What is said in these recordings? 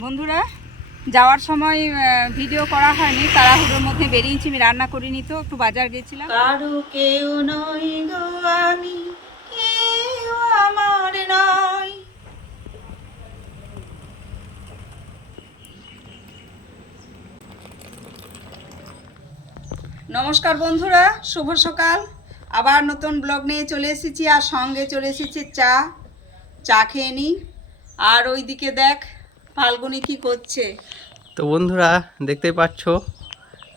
বন্ধুরা, যাওয়ার সময় ভিডিও করা হয়নি, তাড়াহুড়োর মধ্যে বেরিয়েছি। আমি রান্না করিনি, তো একটু বাজার গেছিলাম। কারো কেউ নই গো আমি, কেউ আমার নয়। নমস্কার বন্ধুরা, শুভ সকাল। আবার নতুন ব্লগ নিয়ে চলে এসেছি, আর সঙ্গে চলে এসেছি চা খেয়ে নিই। আর ওইদিকে দেখ ফাল্গুনি কি করছে। তো বন্ধুরা, দেখতেই পাচ্ছ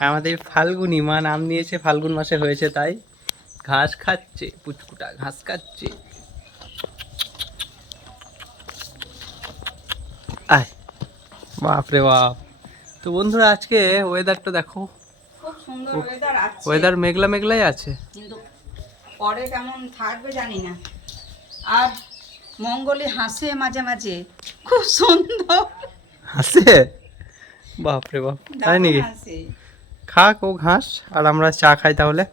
আমাদের ফাল্গুনি মা নাম দিয়েছে, ফাল্গুন মাসে হয়েছে তাই ঘাস খাচ্ছে, পুচকুটা ঘাস খাচ্ছে। আয় বাপরে বাপ। তো বন্ধুরা, আজকে ওয়েদারটা দেখো, খুব সুন্দর ওয়েদার আছে। ওয়েদার মেঘলা মেঘলাই আছে, কিন্তু পরে কেমন থাকবে জানি না। আর মঙ্গলে হাসে মাঝে মাঝে, খুব সুন্দর হাসে। বাপরে বাপ, তাই নাকি? হাসে। খাক ও ঘাস, আর আমরা চা খাই তাহলে।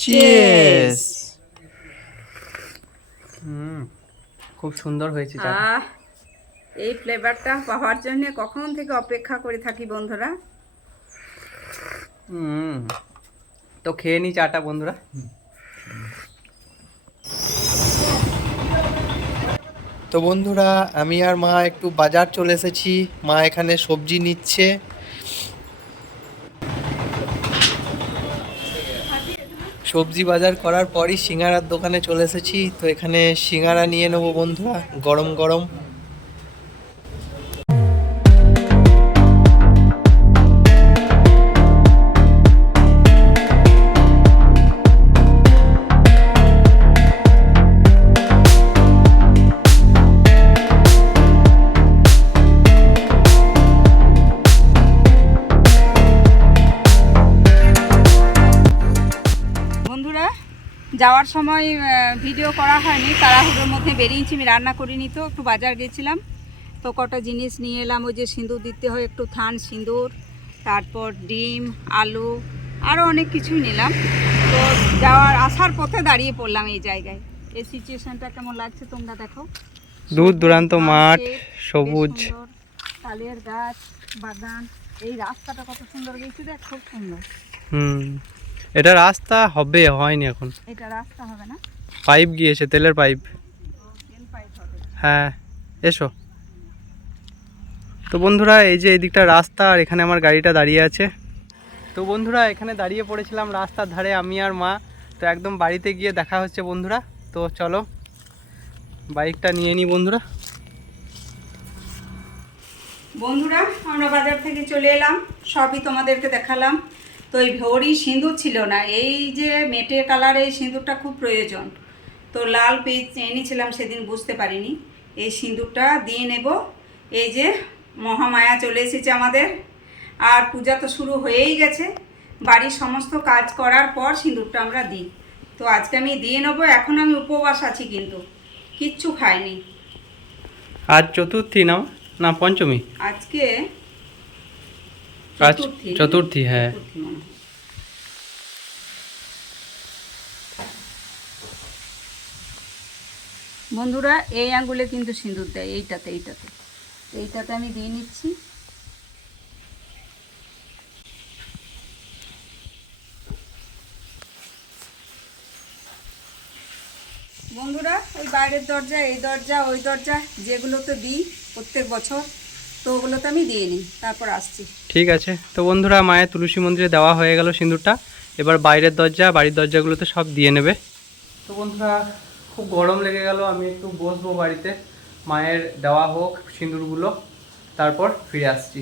চিয়ার্স। খুব সুন্দর হয়েছে চা। এই ফ্লেভারটা পাওয়ার জন্য কখন থেকে অপেক্ষা করে থাকি বন্ধুরা। তো খেয়ে নি চাটা বন্ধুরা। তো বন্ধুরা, আমি আর মা একটু বাজার চলে এসেছি। মা এখানে সবজি নিচ্ছে। সবজি বাজার করার পরই সিঙ্গারার দোকানে চলে এসেছি। তো এখানে সিঙ্গারা নিয়ে নেবো বন্ধুরা, গরম গরম। যাওয়ার সময় ভিডিও করা হয়নি, তাড়াহুড়োর মধ্যে বেরিয়েছি। আমি রান্না করিনি, তো একটু বাজার গেছিলাম। তো কটা জিনিস নিয়ে এলাম। ওই যে সিঁদুর দিতে হয়, একটু থান সিঁদুর, তারপর ডিম, আলু, আরও অনেক কিছুই নিলাম। তো আসার পথে দাঁড়িয়ে পড়লাম এই জায়গায়। এই সিচুয়েশনটা কেমন লাগছে তোমরা দেখো। দূর দূরান্ত মাঠ, সবুজ, তালের গাছ, বাগান। এই রাস্তাটা কত সুন্দর গেছে, দেখ খুব সুন্দর। এটা রাস্তা হবে, হয়নি এখন। এটা রাস্তা হবে না, পাইপ গিয়েছে, তেলের পাইপ। তেল পাইপ হবে। হ্যাঁ, এসো। তো বন্ধুরা, এই যে এই দিকটা রাস্তা, আর এখানে আমার গাড়িটা দাঁড়িয়ে আছে। তো বন্ধুরা, এখানে দাঁড়িয়ে পড়েছিলাম রাস্তার ধারে আমি আর মা। তো একদম বাড়িতে গিয়ে দেখা হচ্ছে বন্ধুরা। তো চলো বাইকটা নিয়ে নিই বন্ধুরা। বন্ধুরা, আমরা বাজার থেকে চলে এলাম, সবই তোমাদেরকে দেখালাম। তো এই ভরি সিঁদুর ছিল না, এই যে মেটে কালার, এই সিঁদুরটা খুব প্রয়োজন। তো লাল পেজ এনেছিলাম সেদিন, বুঝতে পারিনি। এই সিঁদুরটা দিয়ে নেব। এই যে মহামায়া চলে এসেছে আমাদের, আর পূজা তো শুরু হয়েই গেছে। বাড়ির সমস্ত কাজ করার পর সিঁদুরটা আমরা দিই। তো আজকে আমি দিয়ে নেবো। এখন আমি উপবাস আছি, কিন্তু কিচ্ছু খাইনি। আজ চতুর্থী না, না পঞ্চমী? আজকে চতুর্থী, হ্যাঁ। বন্ধুরা, এই আঙ্গুলে কিন্তু সিঁদুর দেয়, এইটাতে আমি দিয়ে নিচ্ছি। বন্ধুরা, ওই বাইরের দরজা, এই দরজা, ওই দরজা, যেগুলোতে দিই প্রত্যেক বছর, তো ওগুলোতে আমি দিয়ে নিই, তারপর আসছি। ঠিক আছে। তো বন্ধুরা, মায়ের তুলসী মন্দিরে দেওয়া হয়ে গেল সিঁদুরটা। এবার বাইরের দরজা, বাড়ির দরজাগুলোতে সব দিয়ে নেবে। তো বন্ধুরা, খুব গরম লেগে গেল, আমি একটু বসবো বাড়িতে। মায়ের দেওয়া হোক সিঁদুরগুলো, তারপর ফিরে আসছি।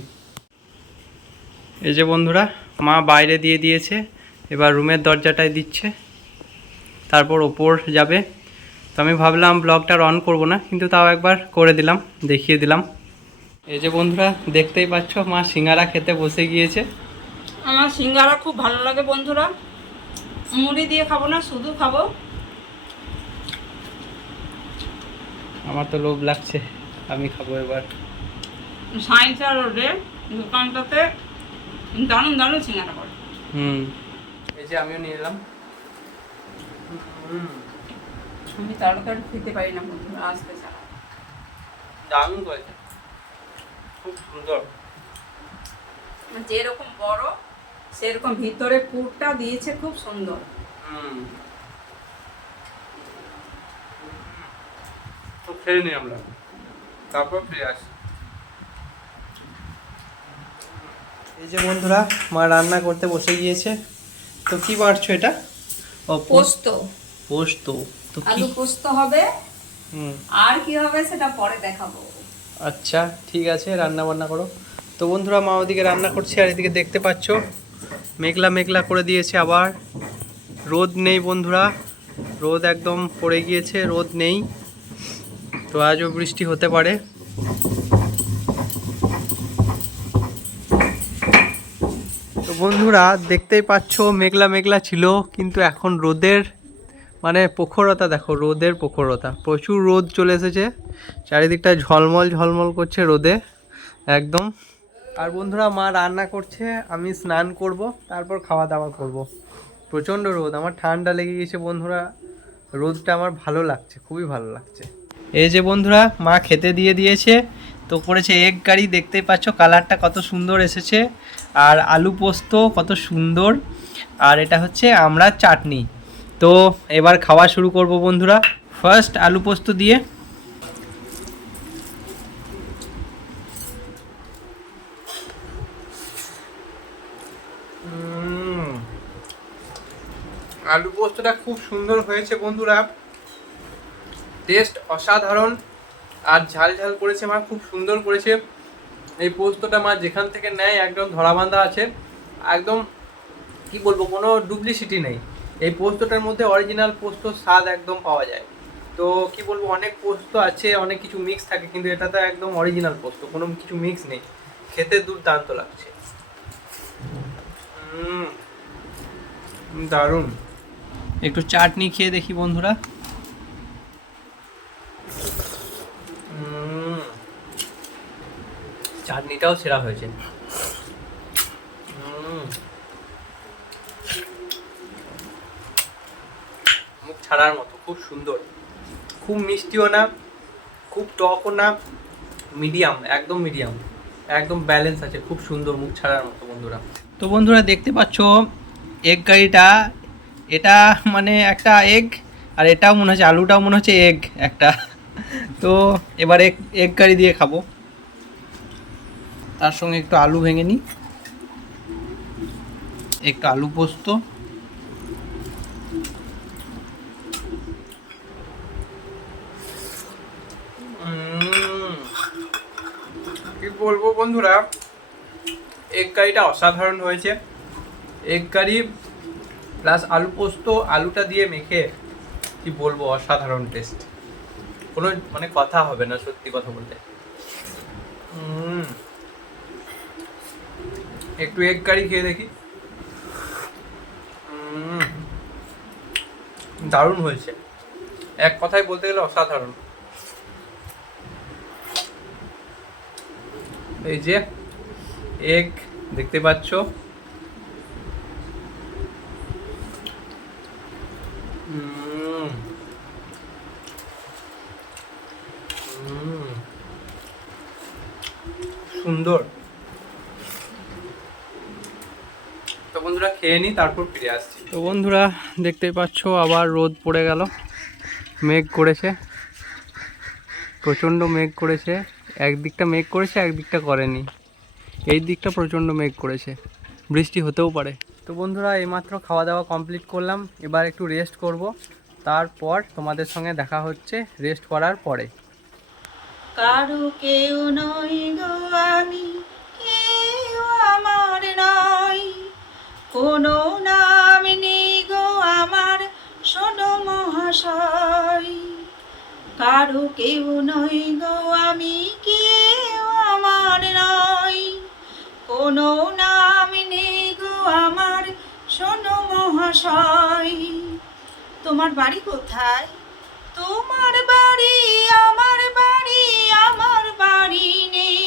এই যে বন্ধুরা, মা বাইরে দিয়ে দিয়েছে, এবার রুমের দরজাটায় দিচ্ছে, তারপর ওপর যাবে। তো আমি ভাবলাম ব্লগটা অন করব না, কিন্তু তাও একবার করে দিলাম, দেখিয়ে দিলাম। এই যে বন্ধুরা, দেখতেই পাচ্ছ মা সিঙ্গারা খেতে বসে গিয়েছে। আমার সিঙ্গারা খুব ভালো লাগে বন্ধুরা, মুড়ি দিয়ে খাবো না, শুধু খাবো। আমার তো লোভ লাগছে, আমি খাবো এবার। সাইন্সা রোডে দোকানটাতে দারুণ দারুণ সিঙ্গারা করে। এই যে আমিও নিয়ে এলাম। আমি তাড়াতাড়ি খেতে পারি না বন্ধুরা, আসতে ছাড়া। দারুণ করেছে, খুব সুন্দর। যেরকম বড় সেরকম ভিতরে পুরটা দিয়েছে, খুব সুন্দর। তো খেয়ে নিই আমরা, তারপর ফিরে আসি। এই যে বন্ধুরা, মা রান্না করতে বসে গিয়েছে। তো কি বাড়ছো এটা? ও পোস্ত। পোস্ত। তো কি আলু পোস্ত হবে, হুম, আর কি হবে সেটা পরে দেখাবো। আচ্ছা ঠিক আছে, রান্না বান্না করো। তো বন্ধুরা, মা ওদিকে রান্না করছে আর এদিকে দেখতে পাচ্ছ মেঘলা মেঘলা করে দিয়েছে আবার। রোদ নেই বন্ধুরা, রোদ একদম পড়ে গিয়েছে, রোদ নেই। তো আজও বৃষ্টি হতে পারে। তো বন্ধুরা দেখতেই পাচ্ছ মেঘলা মেঘলা ছিল, কিন্তু এখন রোদের মানে প্রখরতা দেখো, রোদের প্রখরতা, প্রচুর রোদ চলে এসেছে, চারিদিকটা ঝলমল ঝলমল করছে রোদে একদম। আর বন্ধুরা, মা রান্না করছে, আমি স্নান করব, তারপর খাওয়া দাওয়া করব। প্রচণ্ড রোদ, আমার ঠান্ডা লেগে গেছে বন্ধুরা, রোদটা আমার ভালো লাগছে, খুবই ভালো লাগছে। এই যে বন্ধুরা, মা খেতে দিয়ে দিয়েছে, তো করেছে এগ কারি, দেখতেই পাচ্ছ কালারটা কত সুন্দর এসেছে, আর আলু পোস্ত কত সুন্দর, আর এটা হচ্ছে আমড়ার চাটনি। তো এবার খাওয়া শুরু করব বন্ধুরা, ফার্স্ট আলু পোস্ত দিয়ে। আলু পোস্তটা খুব সুন্দর হয়েছে বন্ধুরা, টেস্ট অসাধারণ, আর ঝাল ঝাল করেছে মা, খুব সুন্দর করেছে। এই পোস্তটা মা যেখান থেকে নেয় একদম ধরাবাঁধা আছে, একদম কি বলবো, কোনো ডুপ্লিসিটি নেই। এই পোস্তটার মধ্যে অরিজিনাল পোস্তর স্বাদ একদম পাওয়া যায়। তো কি বলবো, অনেক পোস্ত আছে অনেক কিছু মিক্স থাকে, কিন্তু এটা তো একদম অরিজিনাল পোস্ত, কোনো কিছু মিক্স নেই, খেতে দুর্দান্ত লাগছে। দারুণ। একটু চাটনি খেয়ে দেখি বন্ধুরা। চাটনিটাও সেরা হয়েছে। মুখ ছাড়ার মতো, খুব সুন্দর, খুব মিষ্টিও না, খুব টকও না, মিডিয়াম, একদম মিডিয়াম, একদম ব্যালেন্স আছে, খুব সুন্দর, মুখ ছাড়ার মতো বন্ধুরা। তো বন্ধুরা দেখতে পাচ্ছ এগ কারিটা, এটা মানে একটা এগ, আর এটাও মনে হচ্ছে আলুটাও মনে হচ্ছে এগ একটা। তো এবার এগ কারি দিয়ে খাবো, তার সঙ্গে একটু আলু ভেঙে নিই, একটু আলু পোস্ত। কি বলবো বন্ধুরা, এগ কারিটা অসাধারণ হয়েছে। এগ কারি প্লাস আলু পোস্ত, আলুটা দিয়ে মেখে কি বলবো, অসাধারণ টেস্ট, কোনো মানে কথা হবে না সত্যি কথা বলতে। একটু এগ কারি খেয়ে দেখি। দারুণ হয়েছে, এক কথায় বলতে গেলে অসাধারণ। এই যে এগ দেখতে পাচ্ছ, সুন্দর। তো বন্ধুরা খেয়ে নিই, তারপর ফিরে আসছি। তো বন্ধুরা দেখতেই পাচ্ছ আবার রোদ পড়ে গেল, মেঘ করেছে, প্রচণ্ড মেঘ করেছে, একদিকটা মেঘ করেছে একদিকটা করেনি, এই দিকটা প্রচণ্ড মেঘ করেছে, বৃষ্টি হতেও পারে। তো বন্ধুরা এইমাত্র খাওয়া দাওয়া কমপ্লিট করলাম, এবার একটু রেস্ট করব, তারপর তোমাদের সঙ্গে দেখা হচ্ছে রেস্ট করার পরে। কারো কেউ নই গো আমি, কেউ আমার নয়, কোনো নাম নেই গো আমার, শোনো মহাশয়। কারো কেউ নই গো আমি, কেউ আমার নয়, কোনো নাম নেই গো আমার, শোনো মহাশয়। তোমার বাড়ি কোথায়? তোমার বাড়ি আমার বাড়ি, আমার বাড়ি নেই,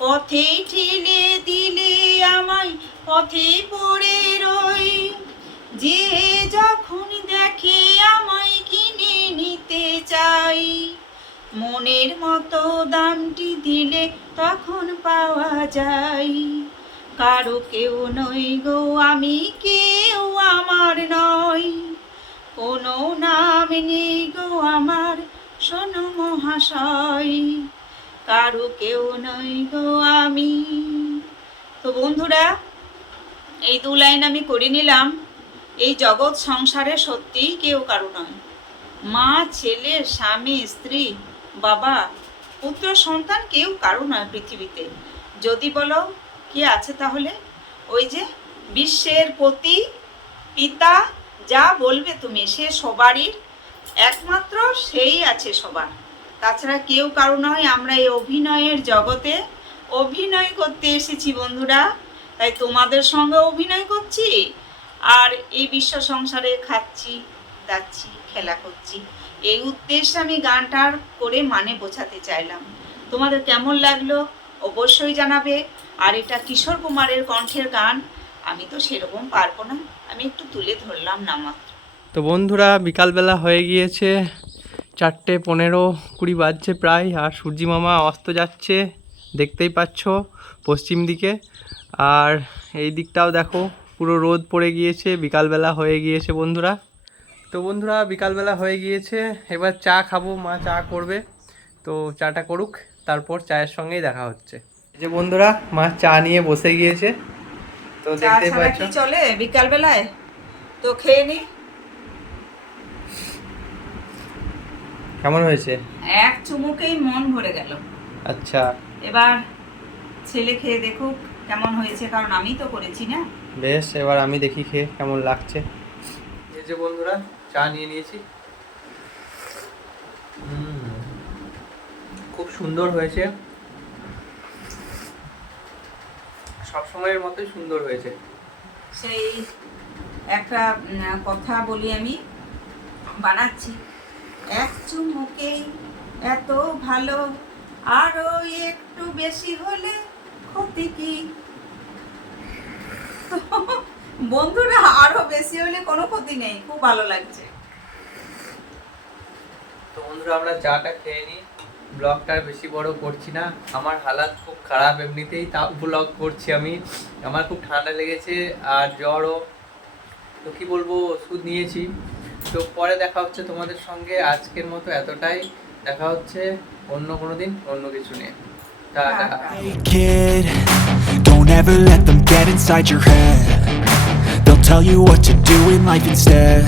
পথে ঠেলে দিলে আমায়, পথে পড়ে রই, যে যখন দেখে আমায় কিনে নিতে চাই, মনের মতো দামটি দিলে তখন পাওয়া যায়। কারো কেউ নই গো আমি, কেউ আমার নয়, কোনো নাম নেই গো আমার, শোনো মহাশয়, কারো কেউ নই গো আমি। তো বন্ধুরা, এই 2 লাইন আমি করে নিলাম। এই জগৎ সংসারে সত্যিই কেউ কারো নয়। মা, ছেলে, স্বামী, স্ত্রী, বাবা, পুত্র, সন্তান কেউ কারো নয় পৃথিবীতে। যদি বলো কে আছে, তাহলে ওই যে বিশ্বের প্রতি পিতা, যা বলবে তুমি, সে সবারই একমাত্র, সেই আছে সবার, তাছাড়া কেউ কারো নয়। আমরা এই অভিনয়ের জগতে অভিনয় করতে এসেছি বন্ধুরা, তাই তোমাদের সঙ্গে অভিনয় করছি, আর এই বিশ্ব সংসারে খাচ্ছি, দাচ্ছি, খেলা করছি। এই উদ্দেশ্যে আমি গানটার করে মানে বোঝাতে চাইলাম। তোমাদের কেমন লাগলো অবশ্যই জানাবে। আর এটা কিশোর কুমারের কণ্ঠের গান, আমি তো সেরকম পারবো না, আমি একটু তুলে ধরলাম না মাত্র। তো বন্ধুরা, বিকালবেলা হয়ে গিয়েছে, 4:15-20 বাজছে প্রায়, আর সূর্যি মামা অস্ত যাচ্ছে, দেখতেই পাচ্ছ পশ্চিম দিকে। আর এই দিকটাও দেখো, পুরো রোদ পড়ে গিয়েছে, বিকালবেলা হয়ে গিয়েছে বন্ধুরা। তো বন্ধুরা, বিকালবেলা হয়ে গিয়েছে, এবার চা খাবো, মা চা করবে, তো চাটা করুক, তারপর চায়ের সঙ্গেই দেখা হচ্ছে। এই যে বন্ধুরা, মা চা নিয়ে বসে গিয়েছে, তো দেখতেই পাচ্ছ। চলে বিকালবেলায়, তো খেয়ে নি। কেমন হয়েছে? এক চুমুকেই মন ভরে গেল। আচ্ছা, এবার ছেলে খেয়ে দেখুক কেমন হয়েছে, কারণ আমি তো করেছি না। বেশ, এবার আমি দেখি খেয়ে কেমন লাগছে। এই যে বন্ধুরা, চা নিয়ে নিয়েছি, খুব সুন্দর হয়েছে, সবসময়ের মতোই সুন্দর হয়েছে। সেই একটা কথা বলি, আমি বানাচ্ছি, এক চুমুকেই এত ভালো, আরো একটু বেশি হলে ক্ষতি কি। বন্ধুরা, আরো বেশি হলে কোনো ক্ষতি নেই, খুব ভালো লাগছে। তো বন্ধুরা, আমরা চাটা খেয়ে নিই, ব্লগটা বেশি বড় করছি না, আমার হালাত খুব খারাপ এমনিতেই, তাও ব্লগ করছি আমি। আমার খুব ঠান্ডা লেগেছে আর জ্বরও, তো কি বলবো, ওষুধ নিয়েছি। তো পরে দেখা হচ্ছে তোমাদের সঙ্গে, আজকের মতো এতটাই, দেখা হচ্ছে অন্য কোনো দিন অন্য কিছু নিয়ে। Tata. Kid, don't ever let them get inside your head. They'll tell you what to do in life instead.